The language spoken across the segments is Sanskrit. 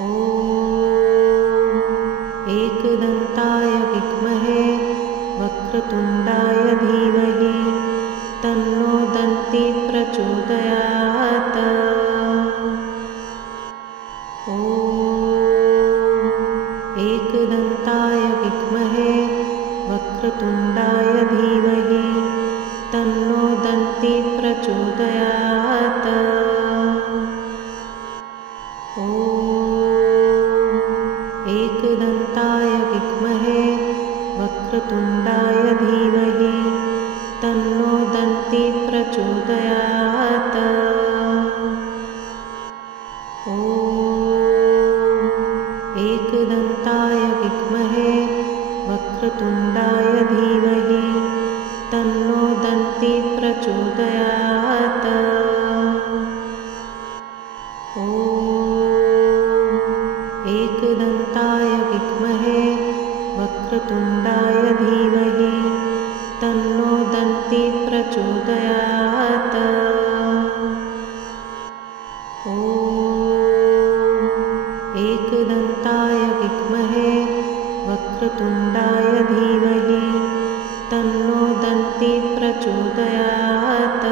ॐ एकदन्ताय विद्महे वक्रतुण्डाय धीमहि तन्नो दन्ती प्रचोदयात्। ॐ एकदन्ताय विद्महे वक्रतुण्डाय धीमहि तन्नो दन्ती प्रचोदयात्। ॐ एकदन्ताय विद्महे वक्रतुण्डाय धीमहि तन्नो दन्ती प्रचोदयात्। ॐ एकदन्ताय विद्महे वक्रतुण्डाय धीमहि तन्नो दन्ती प्रचोदयात्। ॐ एकदन्ताय विद्महे वक्रतुण्डाय धीमहि तन्नो दन्ती प्रचोदयात्। ॐ एकदन्ताय विद्महे वक्रतुण्डाय धीमहि तन्नो दन्ती प्रचोदयात्।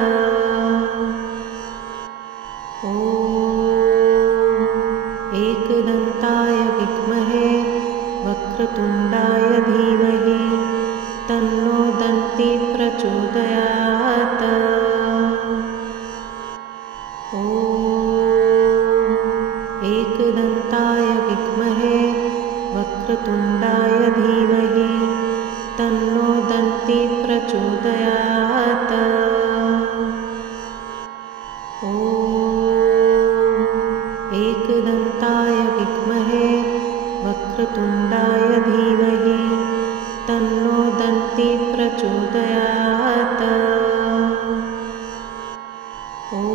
ॐ एकदन्ताय विद्महे वक्रतुण्डाय धीमहि तन्नो दन्ती प्रचोदयात्। ॐ एकदन्ताय विद्महे वक्रतुण्डाय धीमहि तन्नो दन्ती प्रचोदयात्। ॐ एकदन्ताय विद्महे वक्रतुण्डाय धीमहि तन्नो दन्ती प्रचोदयात्। ॐ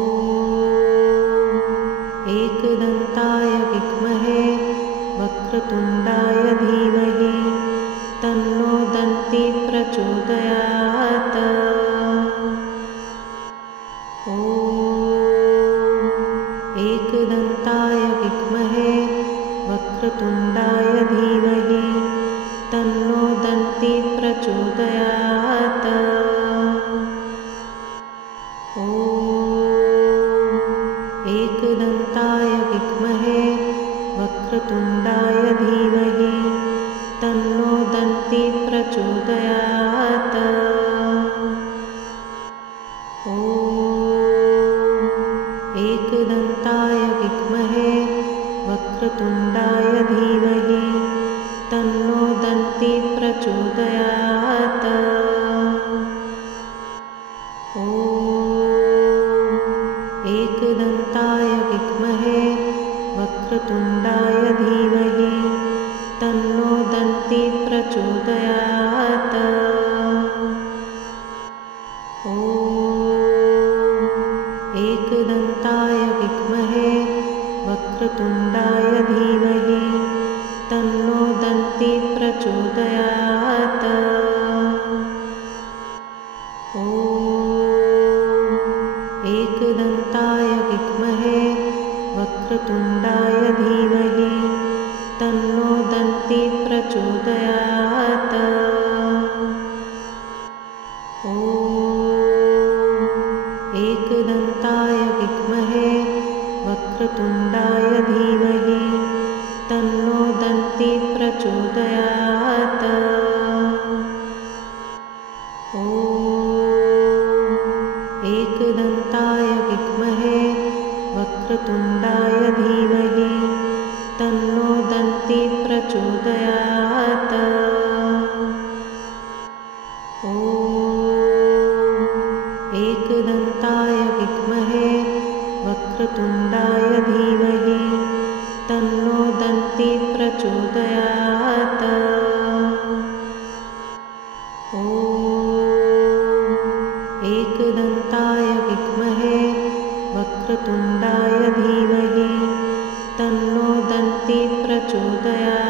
एकदन्ताय विद्महे वक्रतुण्डाय धीमहि तन्नो दन्ती प्रचोदयात्। ॐ एकदन्ताय विद्महे वक्रतुण्डाय धीमहि तन्नो दन्ती प्रचोदयात्। ॐ एकदन्ताय विद्महे वक्रतुण्डाय धीमहि तन्नो दन्ती प्रचोदयात्। ॐ एकदन्ताय विद्महे वक्रतुण्डाय धीमहि तन्नो दन्ती प्रचोदयात्। ॐ एकदन्ताय विद्महे वक्रतुण्डाय धीमहि तन्नो दन्ती प्रचोदयात्। ॐ एकदन्ताय विद्महे वक्रतुण्डाय धीमहि तन्नो दन्ती प्रचोदयात्। ॐ एकदन्ताय विद्महे वक्रतुण्डाय धीमहि तन्नो दन्ती प्रचोदयात्। ॐ एकदन्ताय विद्महे वक्रतुण्डाय धीमहि तन्नो दन्ती प्रचोदयात्। ॐ एकदन्ताय विद्महे वक्रतुण्डाय धीमहि तन्नो दन्ती प्रचोदयात्। ॐ एकदन्ताय विद्महे वक्रतुण्डाय धीमहि तन्नो दन्ती प्रचोदयात्। ॐ एकदन्ताय विद्महे वक्रतुण्डाय धीमहि तन्नो दन्ती प्रचोदयात्।